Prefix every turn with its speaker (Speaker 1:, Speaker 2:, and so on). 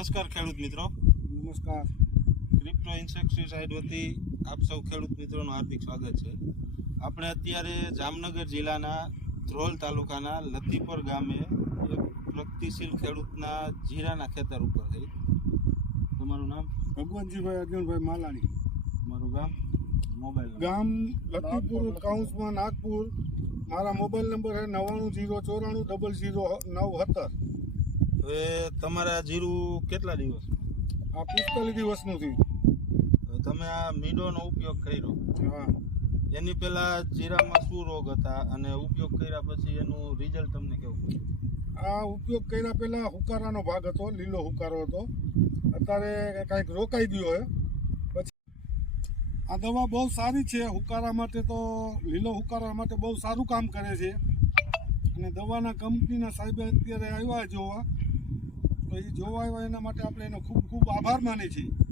Speaker 1: નમસ્કાર ખેડૂત મિત્રો.
Speaker 2: નમસ્કાર.
Speaker 1: ક્રિપ્ટો ઇન્સેક્ટિસાઇડ વતી આપ સૌ ખેડૂત મિત્રોનું હાર્દિક સ્વાગત છે. આપણે અત્યારે જામનગર જિલ્લાના ધ્રોલ તાલુકાના લતીપર ગામે એક પ્રગતિશીલ ખેડૂતના જીરાના ખેતર ઉપર થઈ તમારું નામ?
Speaker 2: ભગવાનજીભાઈ અર્જુનભાઈ માલાણી.
Speaker 1: તમારું ગામ? મોબાઈલ
Speaker 2: ગામ લતીપુર કાઉન્સમાં નાગપુર. મારા મોબાઈલ નંબર છે નવ્વાણું જીરો ચોરાણું ડબલ જીરો નવ સત્તર.
Speaker 1: હવે તમારા જીરું કેટલા દિવસ?
Speaker 2: આ પિસ્તાલીસ દિવસનું થયું.
Speaker 1: તમે આ મીડોનો ઉપયોગ કર્યો.
Speaker 2: હા.
Speaker 1: એની પહેલા જીરામાં શું રોગ હતા અને ઉપયોગ કર્યા પછી એનું રિઝલ્ટ તમને કેવું
Speaker 2: આ ઉપયોગ કર્યા પહેલા હુકારાનો ભાગ હતો લીલો હુકારો હતો. અત્યારે કાંઈક રોકાઈ ગયો છે પછી આ દવા બહુ સારી છે હુકારા માટે તો લીલો હુકારા માટે બહુ સારું કામ કરે છે. અને દવાના કંપનીના સાહેબે અત્યારે આવ્યા જોવા. એ જોવા એના માટે આપણે એનો ખૂબ ખૂબ આભાર માની છીએ.